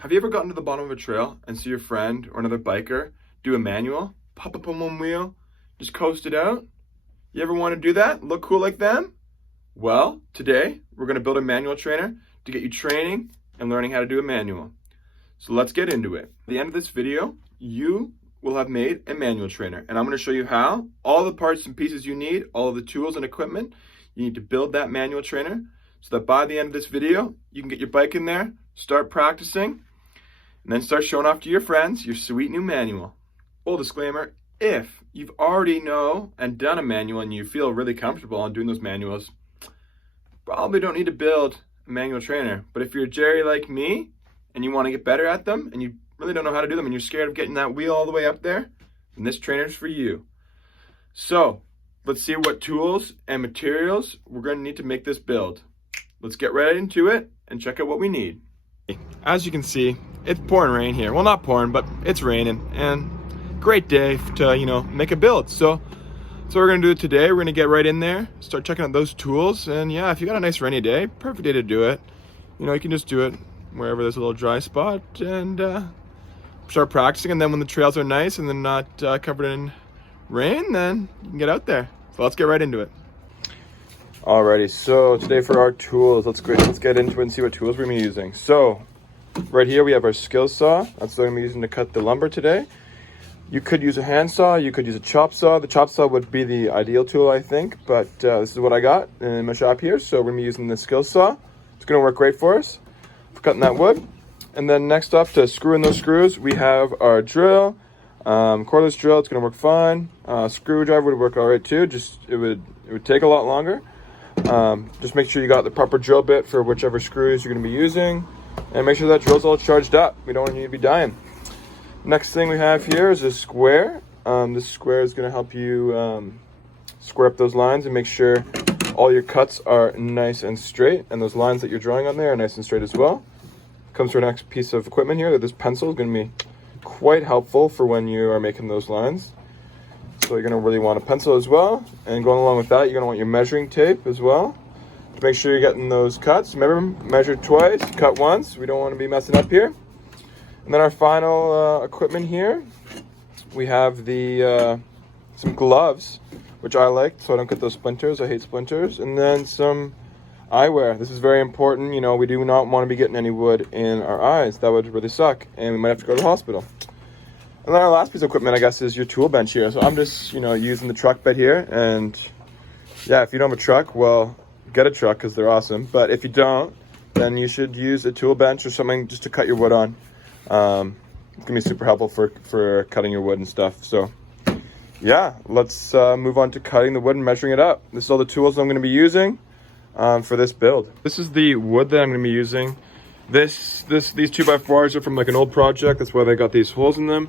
Have you ever gotten to the bottom of a trail and see your friend or another biker do a manual? Pop up on one wheel, just coast it out? You ever want to do that? Look cool like them? Well, today we're going to build a manual trainer to get you training and learning how to do a manual. So let's get into it. At the end of this video, you will have made a manual trainer, and I'm going to show you how, all the parts and pieces you need, all of the tools and equipment you need to build that manual trainer, so that by the end of this video, you can get your bike in there, start practicing, and then start showing off to your friends your sweet new manual. Full disclaimer, if you've already know and done a manual and you feel really comfortable on doing those manuals, probably don't need to build a manual trainer. But if you're Jerry like me and you want to get better at them and you really don't know how to do them and you're scared of getting that wheel all the way up there, then this trainer's for you. So let's see what tools and materials we're going to need to make this build. Let's get right into it and check out what we need. As you can see, it's pouring rain here. Well, not pouring, but it's raining, and great day to, make a build. So what we're gonna do today, we're gonna get right in there, start checking out those tools, and yeah, if you got a nice rainy day, perfect day to do it. You can just do it wherever there's a little dry spot and start practicing, and then when the trails are nice and they're not covered in rain, then you can get out there. So let's get right into it. Alrighty, so today for our tools, let's get into it and see what tools we're gonna be using. So right here we have our skill saw. That's what I'm using to cut the lumber today. You could use a hand saw, you could use a chop saw. The chop saw would be the ideal tool, I think, but this is what I got in my shop here. So we're gonna be using the skill saw. It's gonna work great for us for cutting that wood. And then next up, to screw in those screws, we have our drill, cordless drill. It's gonna work fine. Screwdriver would work all right too. It would take a lot longer. Just make sure you got the proper drill bit for whichever screws you're going to be using, and make sure that drill's all charged up. We don't want you to be dying. Next thing we have here is a square. This square is going to help you square up those lines and make sure all your cuts are nice and straight, and those lines that you're drawing on there are nice and straight as well. Comes to our next piece of equipment here. This pencil is going to be quite helpful for when you are making those lines. So you're going to really want a pencil as well, and going along with that, you're going to want your measuring tape as well to make sure you're getting those cuts. Remember, measure twice, cut once. We don't want to be messing up here. And then our final equipment here, we have the some gloves, which I like, so I don't get those splinters. I hate splinters. And then some eyewear. This is very important. We do not want to be getting any wood in our eyes. That would really suck, and we might have to go to the hospital. And then our last piece of equipment, I guess, is your tool bench here. So I'm just, using the truck bed here. And yeah, if you don't have a truck, well, get a truck because they're awesome. But if you don't, then you should use a tool bench or something just to cut your wood on. It's going to be super helpful for cutting your wood and stuff. So yeah, let's move on to cutting the wood and measuring it up. This is all the tools I'm going to be using for this build. This is the wood that I'm going to be using. These 2x4s are from like an old project. That's why they got these holes in them.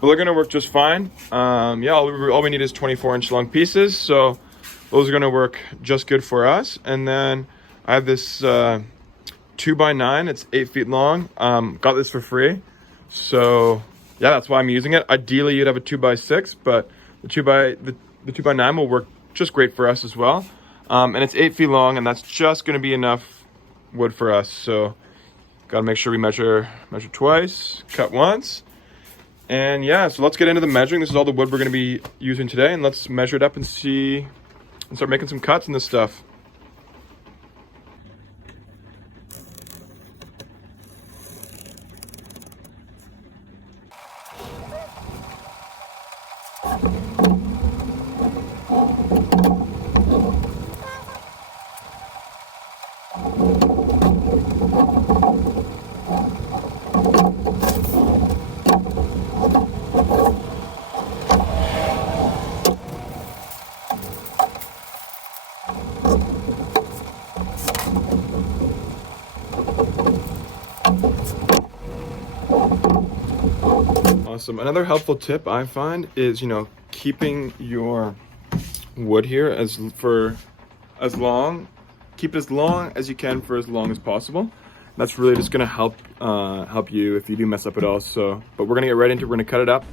But they're gonna work just fine. All we need is 24-inch long pieces, so those are gonna work just good for us. And then I have this 2x9. It's 8 feet long. Got this for free, so yeah, that's why I'm using it. Ideally, you'd have a 2x6, but the 2x9 will work just great for us as well. And it's 8 feet long, and that's just gonna be enough wood for us. So gotta make sure we measure twice, cut once. And yeah, so let's get into the measuring. This is all the wood we're going to be using today, and let's measure it up and start making some cuts in this stuff. Awesome. Another helpful tip I find is, keeping your wood here keep it as long as you can for as long as possible. That's really just gonna help you if you do mess up at all. So, but we're gonna get right into it. We're gonna cut it up.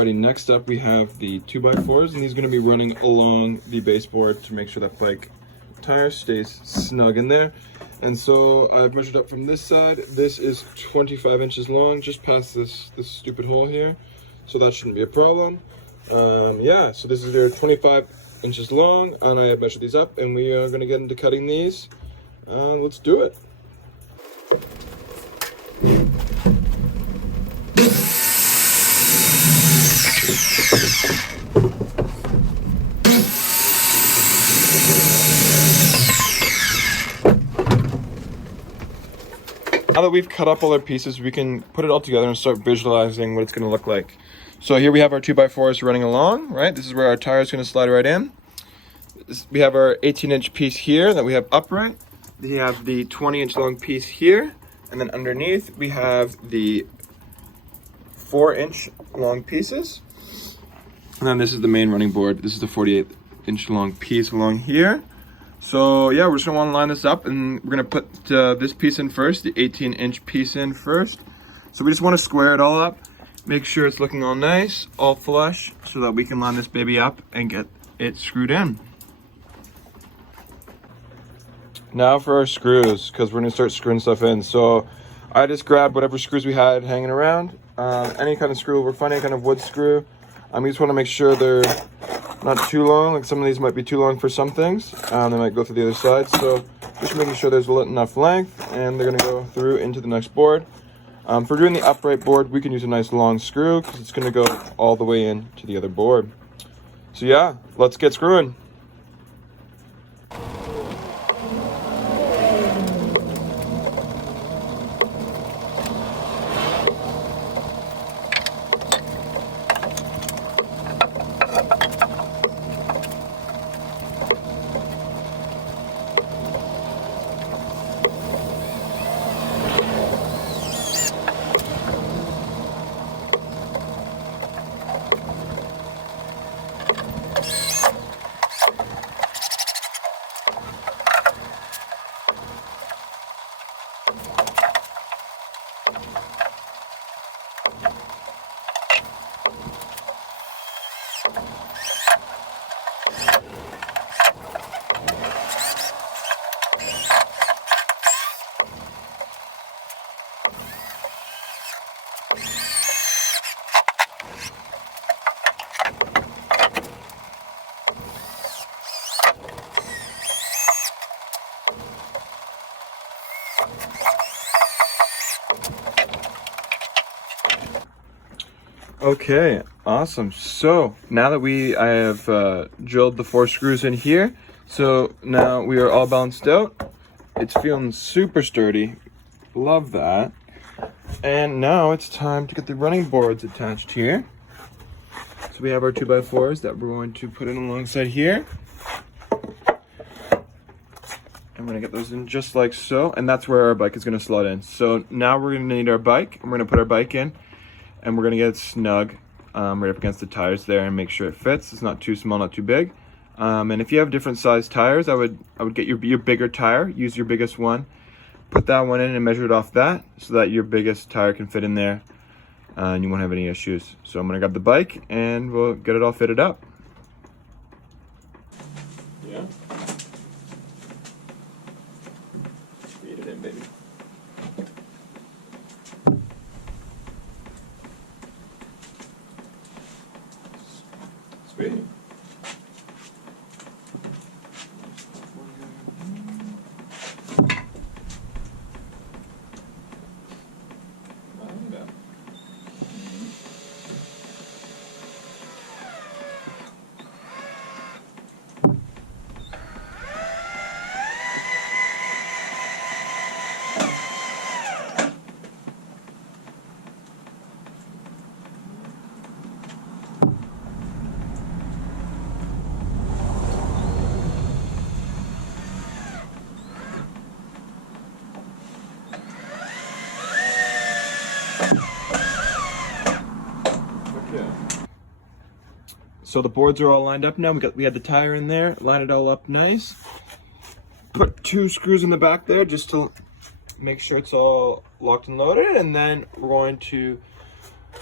Alrighty, next up we have the 2x4s, and these are going to be running along the baseboard to make sure that bike tire stays snug in there. And so I've measured up from this side. This is 25 inches long, just past this stupid hole here. So that shouldn't be a problem. Yeah, so this is their 25 inches long, and I have measured these up, and we are going to get into cutting these. Let's do it. Now that we've cut up all our pieces, we can put it all together and start visualizing what it's going to look like. So here we have our 2x4s running along, right? This is where our tire is going to slide right in. We have our 18-inch piece here that we have upright. We have the 20-inch long piece here. And then underneath, we have the 4-inch long pieces. And then this is the main running board. This is the 48-inch long piece along here. So yeah, we're just gonna wanna line this up, and we're gonna put this piece in first, the 18-inch piece in first. So we just wanna square it all up, make sure it's looking all nice, all flush, so that we can line this baby up and get it screwed in. Now for our screws, because we're gonna start screwing stuff in. So I just grabbed whatever screws we had hanging around, any kind of screw will find, any kind of wood screw. We just wanna make sure they're not too long. Like some of these might be too long for some things. They might go through the other side. So just making sure there's enough length, and they're gonna go through into the next board. For doing the upright board, we can use a nice long screw because it's gonna go all the way into the other board. So yeah, let's get screwing. Okay, awesome. So now that I have drilled the 4 screws in here, so now we are all balanced out. It's feeling super sturdy. Love that. And now it's time to get the running boards attached here. So we have our 2x4s that we're going to put in alongside here. I'm gonna get those in just like so, and that's where our bike is gonna slot in. So now we're gonna need our bike, and we're gonna put our bike in, and we're gonna get it snug right up against the tires there and make sure it fits. It's not too small, not too big. And if you have different size tires, I would get your bigger tire, use your biggest one, put that one in and measure it off that so that your biggest tire can fit in there and you won't have any issues. So I'm gonna grab the bike and we'll get it all fitted up. Yeah. Feed it in, baby. Sweet. So the boards are all lined up now. We had the tire in there, line it all up nice. Put 2 screws in the back there just to make sure it's all locked and loaded, and then we're going to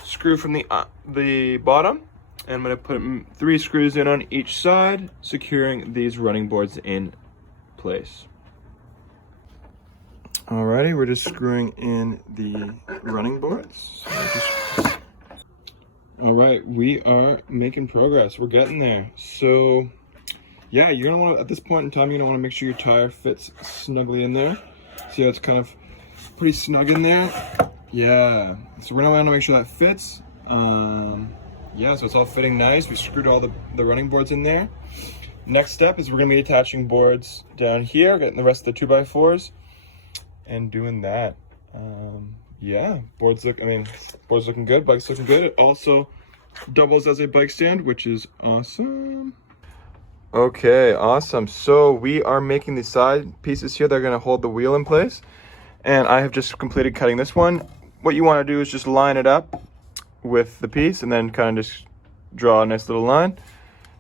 screw from the bottom, and I'm going to put 3 screws in on each side, securing these running boards in place. Alrighty, we're just screwing in the running boards. Alright, we are making progress. We're getting there. So, yeah, you're gonna want to, at this point in time, you're gonna want to make sure your tire fits snugly in there. See how it's kind of pretty snug in there? Yeah. So we're gonna want to make sure that fits. Yeah, so it's all fitting nice. We screwed all the running boards in there. Next step is we're gonna be attaching boards down here, getting the rest of the 2x4s, and doing that. Yeah, boards looking good, bike's looking good. It also doubles as a bike stand, which is awesome. Okay, awesome. So we are making the side pieces here that are gonna hold the wheel in place. And I have just completed cutting this one. What you wanna do is just line it up with the piece and then kind of just draw a nice little line.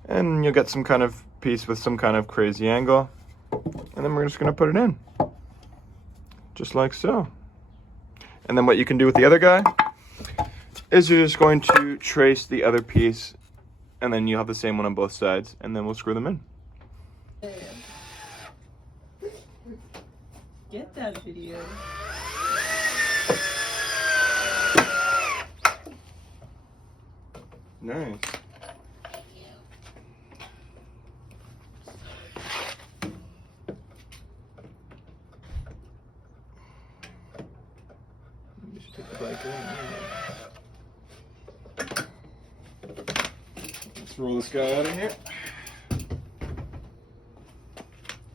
And you'll get some kind of piece with some kind of crazy angle. And then we're just gonna put it in. Just like so. And then what you can do with the other guy is you're just going to trace the other piece, and then you'll have the same one on both sides, and then we'll screw them in. Get that video. Nice. Let's roll this guy out of here.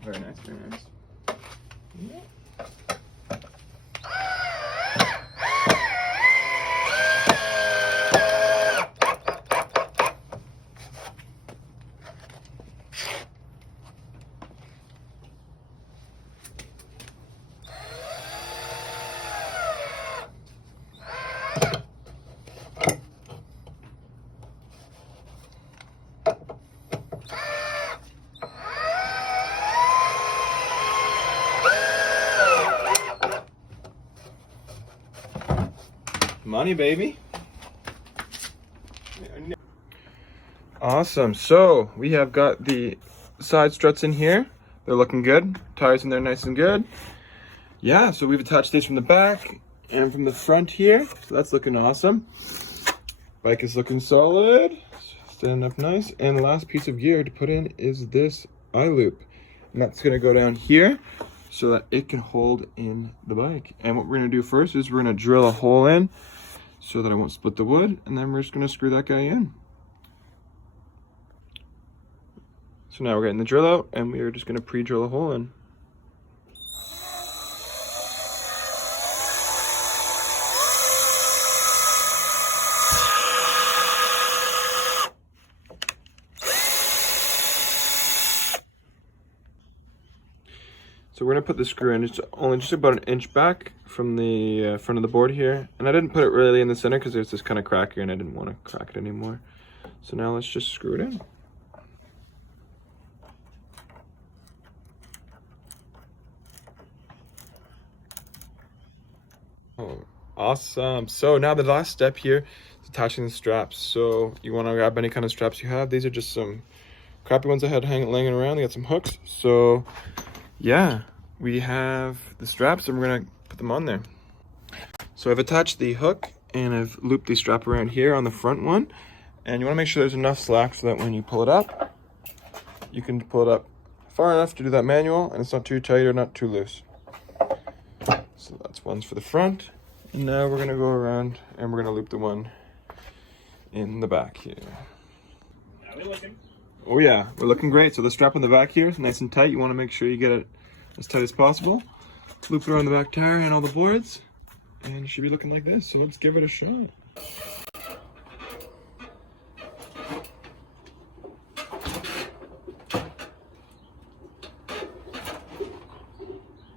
Very nice, very nice. Money, baby. Awesome. So we have got the side struts in here. They're looking good. Tires in there nice and good. Yeah, so we've attached these from the back and from the front here. So that's looking awesome. Bike is looking solid. Standing up nice. And the last piece of gear to put in is this eye loop. And that's going to go down here so that it can hold in the bike. And what we're going to do first is we're going to drill a hole in so that I won't split the wood, and then we're just going to screw that guy in. So now we're getting the drill out, and we are just going to pre-drill a hole in. So we're gonna put the screw in. It's only just about an inch back from the front of the board here. And I didn't put it really in the center because there's this kind of crack here and I didn't want to crack it anymore. So now let's just screw it in. Oh, awesome. So now the last step here is attaching the straps. So you want to grab any kind of straps you have. These are just some crappy ones I had laying around. They got some hooks. So yeah, we have the straps and we're gonna put them on there. So I've attached the hook and I've looped the strap around here on the front one. And you wanna make sure there's enough slack so that when you pull it up, you can pull it up far enough to do that manual and it's not too tight or not too loose. So that's one's for the front. And now we're gonna go around and we're gonna loop the one in the back here. How are we looking? Oh yeah, we're looking great. So the strap on the back here is nice and tight. You want to make sure you get it as tight as possible. Loop it around the back tire and all the boards. And it should be looking like this. So let's give it a shot.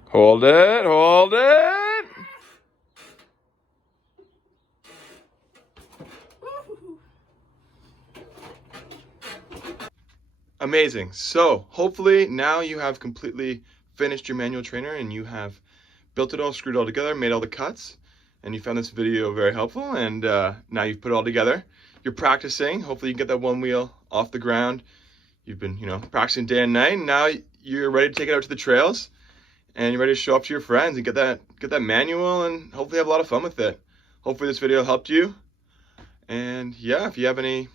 Hold it, hold it. Amazing. So hopefully now you have completely finished your manual trainer and you have built it all, screwed it all together, made all the cuts. and you found this video very helpful, and now you've put it all together. You're practicing. Hopefully you can get that one wheel off the ground. You've been, practicing day and night, and now you're ready to take it out to the trails, and you're ready to show up to your friends and get that manual and hopefully have a lot of fun with it. Hopefully this video helped you. And yeah, if you have any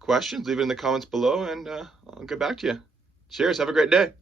questions, leave it in the comments below, and I'll get back to you. Cheers. Have a great day.